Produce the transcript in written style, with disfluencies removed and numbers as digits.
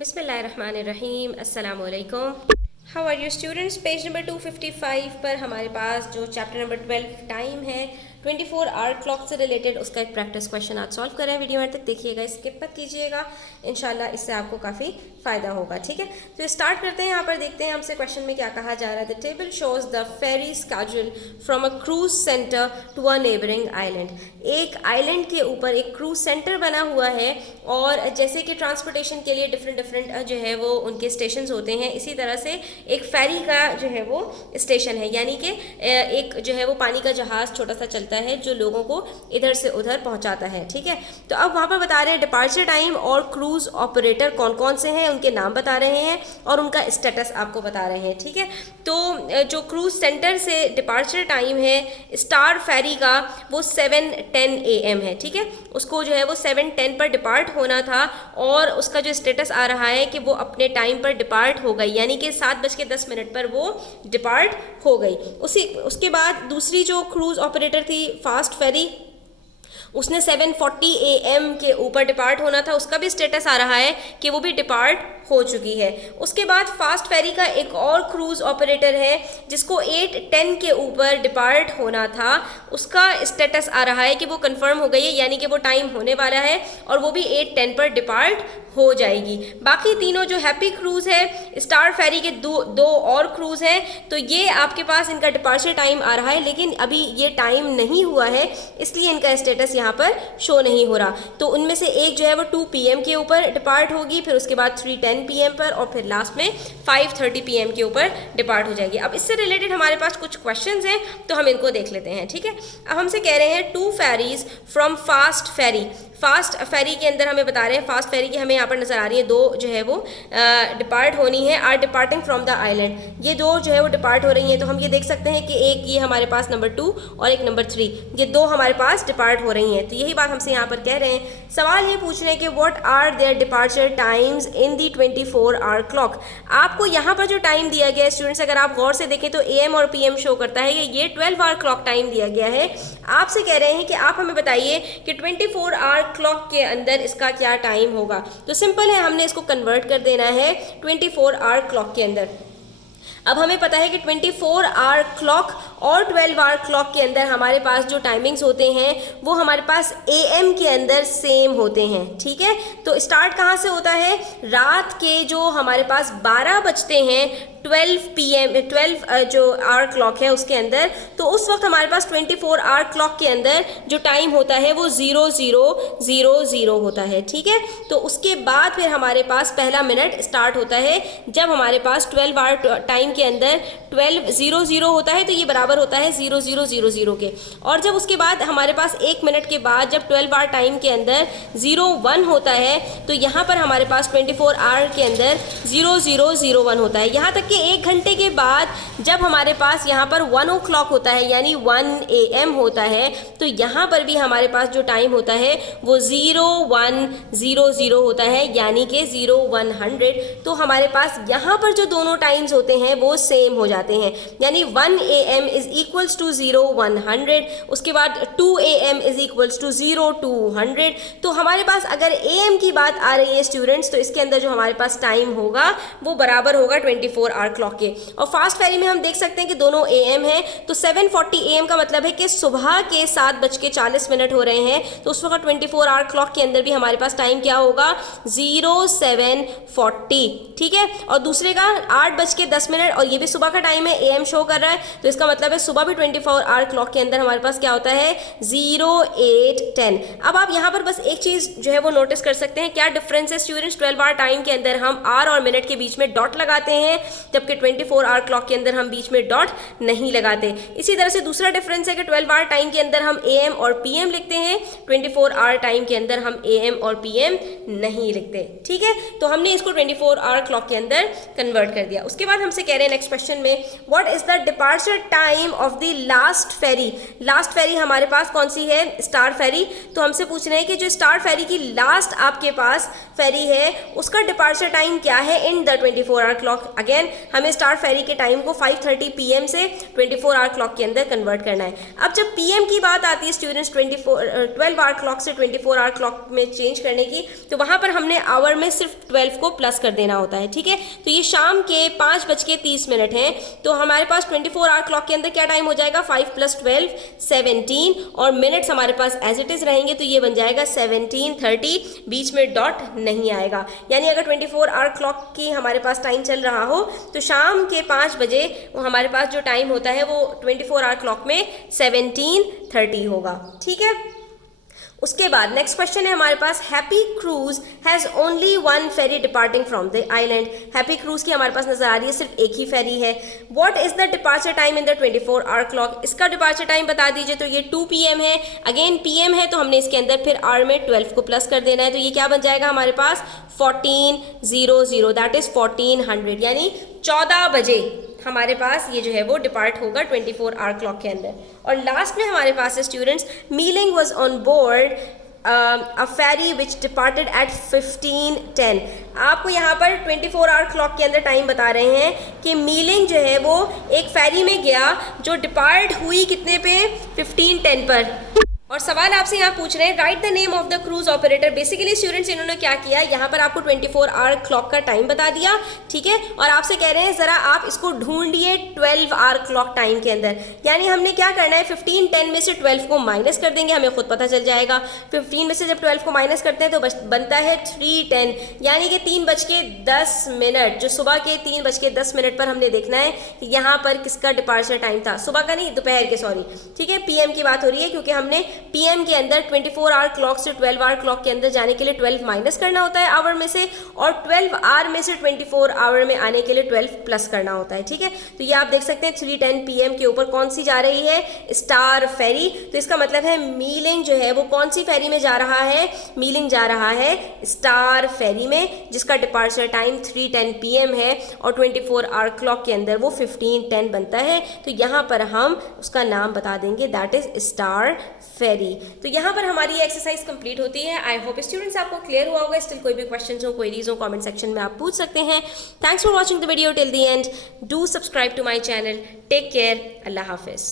बिस्मिल्लाहिर्रहमानिर्रहीम अस्सलाम वालेकुम। How are you students. Page number 255 पर हमारे पास जो चैप्टर नंबर 12 टाइम है 24 आवर क्लॉक से रिलेटेड उसका एक प्रैक्टिस क्वेश्चन आज सॉल्व करें। वीडियो एंड तक देखिएगा, स्किप मत कीजिएगा, इंशाल्लाह इससे आपको काफ़ी फ़ायदा होगा। ठीक है, तो स्टार्ट करते हैं। यहाँ पर देखते हैं हमसे क्वेश्चन में क्या कहा जा रहा है। The table shows the ferry schedule from a cruise centre to a neighbouring island. एक आइलैंड के ऊपर एक क्रूज सेंटर बना हुआ है और जैसे कि ट्रांसपोर्टेशन के लिए डिफरेंट जो है वो उनके स्टेशन होते हैं, इसी तरह से एक फेरी का जो है वो स्टेशन है, यानी कि एक जो है वो पानी का जहाज़ छोटा सा चलता है जो लोगों को इधर से उधर पहुंचाता है। ठीक है, तो अब वहाँ पर बता रहे हैं डिपार्चर टाइम और क्रूज ऑपरेटर कौन कौन से हैं, उनके नाम बता रहे हैं और उनका स्टेटस आपको बता रहे हैं। ठीक है, तो जो क्रूज सेंटर से डिपार्चर टाइम है स्टार फेरी का वो 7:10 AM है। ठीक है, उसको जो है वो 7:10 पर डिपार्ट होना था और उसका जो स्टेटस आ रहा है कि वो अपने टाइम पर डिपार्ट हो गई, यानी कि 7:10 पर वो डिपार्ट हो गई। उसके बाद दूसरी जो क्रूज ऑपरेटर थी फास्ट फेरी, उसने 7:40 AM के ऊपर डिपार्ट होना था, उसका भी स्टेटस आ रहा है कि वो भी डिपार्ट हो चुकी है। उसके बाद फास्ट फेरी का एक और क्रूज ऑपरेटर है जिसको 8:10 के ऊपर डिपार्ट होना था, उसका स्टेटस आ रहा है कि वो कंफर्म हो गई है, यानी कि वो टाइम होने वाला है और वो भी 8:10 पर डिपार्ट हो जाएगी। बाकी तीनों जो हैप्पी क्रूज है, स्टार फेरी के दो और क्रूज हैं, तो ये आपके पास इनका डिपार्चर टाइम आ रहा है, लेकिन अभी ये टाइम नहीं हुआ है इसलिए इनका स्टेटस यहाँ पर शो नहीं हो रहा। तो उनमें से एक जो है वो 2 PM के ऊपर डिपार्ट होगी, फिर उसके बाद 3:10 PM पर और फिर लास्ट में 5:30 PM के ऊपर डिपार्ट हो जाएगी। अब इससे रिलेटेड हमारे पास कुछ क्वेश्चंस हैं तो हम इनको देख लेते हैं। ठीक है, अब हमसे कह रहे हैं 2 ferries from fast ferry. Fast ferry के अंदर हमें बता रहे हैं, फास्ट फेरी की हमें यहाँ पर नजर आ रही है दो जो है वो डिपार्ट होनी है, or departing from the island. ये दो जो है वो डिपार्ट हो रही हैं, तो हम ये देख सकते हैं कि एक ये हमारे पास नंबर 2 और एक नंबर 3, ये दो हमारे पास डिपार्ट हो रही हैं। तो यही बात हमसे यहाँ पर कह रहे हैं। सवाल ये पूछ रहे हैं कि what are their departure times in the 24 hour clock. आपको यहाँ पर जो टाइम दिया गया है स्टूडेंट्स, अगर आप गौर से देखें तो AM और PM शो करता है, ये 12 आवर क्लॉक टाइम दिया गया है। आपसे कह रहे हैं कि आप हमें बताइए कि 24 आवर क्लॉक के अंदर इसका क्या टाइम होगा। तो सिंपल है, हमने इसको कन्वर्ट कर देना है 24 आवर क्लॉक के अंदर। अब हमें पता है कि 24 आवर क्लॉक और 12 आवर क्लॉक के अंदर हमारे पास जो टाइमिंग्स होते हैं वो हमारे पास AM के अंदर सेम होते हैं। ठीक है, तो स्टार्ट कहाँ से होता है, रात के जो हमारे पास 12 बजते हैं 12 PM 12 जो आवर क्लॉक है उसके अंदर, तो उस वक्त हमारे पास 24 आवर क्लॉक के अंदर जो टाइम होता है वो 0000 होता है। ठीक है, तो उसके बाद फिर हमारे पास पहला मिनट स्टार्ट होता है जब हमारे पास 12 आवर टाइम के अंदर 12:00 होता है, तो ये बराबर होता है 0000 के। और जब उसके बाद हमारे पास 1 मिनट के बाद जब 12 आवर टाइम के अंदर 01 होता है, तो यहाँ पर हमारे पास 24 आवर के अंदर 0001 होता है। यहाँ तक कि 1 घंटे के बाद जब हमारे पास यहाँ पर 1 o'clock होता है, यानी 1 AM होता है, तो यहाँ पर भी हमारे पास जो टाइम होता है वो 0100 होता है, यानी कि 0100। तो हमारे पास यहाँ पर जो दोनों टाइम्स होते हैं वो सेम हो जाते हैं, यानी 1 AM इज इक्वल्स टू 0100, उसके बाद 2 AM इज इक्वल्स टू 0200। तो हमारे पास अगर AM की बात आ रही है स्टूडेंट्स, तो इसके अंदर जो हमारे पास टाइम होगा वो बराबर होगा 24 आवर क्लॉक के। और फास्ट फेरी में हम देख सकते हैं कि दोनों AM है, तो 7:40 AM का मतलब है कि सुबह के 7:40 हो रहे हैं, तो उस वक्त 24 आवर क्लॉक के अंदर भी हमारे पास टाइम क्या होगा 07:40। ठीक है, और दूसरे का 8:10 और ये भी सुबह का टाइम है, AM शो कर रहा है, तो इसका मतलब है सुबह भी 24 आवर क्लॉक के अंदर हमारे पास क्या होता है 08:10। अब आप यहाँ पर बस एक चीज़ जो है वो नोटिस कर सकते हैं, क्या डिफरेंस है स्टूडेंट्स। 12 आवर टाइम के अंदर हम आवर और मिनट के बीच में डॉट लगाते हैं, जबकि 24 आवर क्लॉक के अंदर हम बीच में डॉट नहीं लगाते। इसी तरह से दूसरा डिफरेंस है कि 12 आवर टाइम के अंदर हम AM और PM लिखते हैं, 24 आवर टाइम के अंदर हम AM और PM नहीं लिखते। ठीक है, तो हमने इसको 24 आवर क्लॉक के अंदर कन्वर्ट कर दिया। उसके बाद हमसे हमसे कह रहे हैं नेक्स्ट क्वेश्चन में, what is the departure time of the last ferry. Last ferry हमारे पास कौन सी है, स्टार फेरी। तो हमसे पूछ रहे हैं कि जो स्टार फेरी की लास्ट आपके पास फेरी है उसका डिपार्चर टाइम क्या है in the 24 hour clock. Again हमें स्टार फेरी के टाइम को 5:30 PM से 24 आवर क्लॉक के अंदर कन्वर्ट करना है। अब जब PM की बात आती है स्टूडेंट्स 12 आवर क्लॉक से 24 आवर क्लॉक में चेंज करने की, तो वहाँ पर हमने आवर में सिर्फ 12 को प्लस कर देना होता है, ठीक है। तो ये शाम के 5:30 हैं, तो हमारे पास 24 आवर क्लॉक के अंदर क्या टाइम हो जाएगा, 5 + 12 17, और मिनट्स हमारे पास एज इट इज़ रहेंगे, तो ये बन जाएगा 17:30, बीच में डॉट नहीं आएगा। यानी अगर 24 आवर क्लॉक की हमारे पास टाइम चल रहा हो तो शाम के 5 बजे वो हमारे पास जो टाइम होता है वो 24 आवर क्लॉक में 17:30 होगा, ठीक है। उसके बाद नेक्स्ट क्वेश्चन है हमारे पास, happy cruise has only one ferry departing from the island. Happy cruise की हमारे पास नजर आ रही है सिर्फ एक ही फेरी है। What is the departure time in the 24 hour clock. इसका डिपार्चर टाइम बता दीजिए। तो ये 2 PM है। अगेन PM है तो हमने इसके अंदर फिर आवर में 12 को प्लस कर देना है, तो ये क्या बन जाएगा हमारे पास 14:00, दैट इज 1400, यानी 14 बजे हमारे पास ये जो है वो डिपार्ट होगा 24 आवर क्लॉक के अंदर। और लास्ट में हमारे पास है students, Meiling was on board a ferry which departed at 15:10। आपको यहाँ पर 24 आवर क्लॉक के अंदर टाइम बता रहे हैं कि मीलिंग जो है वो एक फेरी में गया जो डिपार्ट हुई कितने पे, 15:10 पर। और सवाल आपसे यहाँ पूछ रहे हैं, right the name of the cruise operator. Basically students इन्होंने क्या किया, यहाँ पर आपको 24 आवर क्लॉक का टाइम बता दिया, ठीक है, और आपसे कह रहे हैं ज़रा आप इसको ढूंढिए 12 आवर क्लॉक टाइम के अंदर। यानी हमने क्या करना है, 15:10 में से 12 को माइनस कर देंगे, हमें खुद पता चल जाएगा। 15 में से जब 12 को माइनस करते हैं तो बनता है 3:10, यानी कि 3:10, जो सुबह के 3:10 पर हमने देखना है कि यहाँ पर किसका डिपार्चर टाइम था, सुबह का नहीं, दोपहर के, सॉरी, ठीक है। PM की बात हो रही है क्योंकि हमने PM के अंदर 24 आवर क्लॉक से 12 आवर क्लॉक के अंदर जाने के लिए 12 माइनस करना होता है आवर में से, और 12 आवर में से 24 आवर में आने के लिए 12 प्लस करना होता है, ठीक है। तो ये आप देख सकते हैं 3:10 PM के ऊपर कौन सी जा रही है, स्टार फेरी। तो इसका मतलब है मीलिंग जो है वो कौन सी फेरी में जा रहा है, मीलिंग जा रहा है स्टार फेरी में, जिसका डिपार्चर टाइम 3:10 PM है और 24 आवर क्लॉक के अंदर वो 15:10 बनता है। तो यहाँ पर हम उसका नाम बता देंगे, दैट इज स्टार फेरी। तो यहाँ पर हमारी ये एक्सरसाइज कंप्लीट होती है। आई होप स्टूडेंट्स आपको क्लियर हुआ होगा। स्टिल कोई भी क्वेश्चंस हो, क्वेरीज हो, कमेंट सेक्शन में आप पूछ सकते हैं। Thanks for watching the video till the end. Do subscribe to my channel. Take care. अल्लाह हाफिज।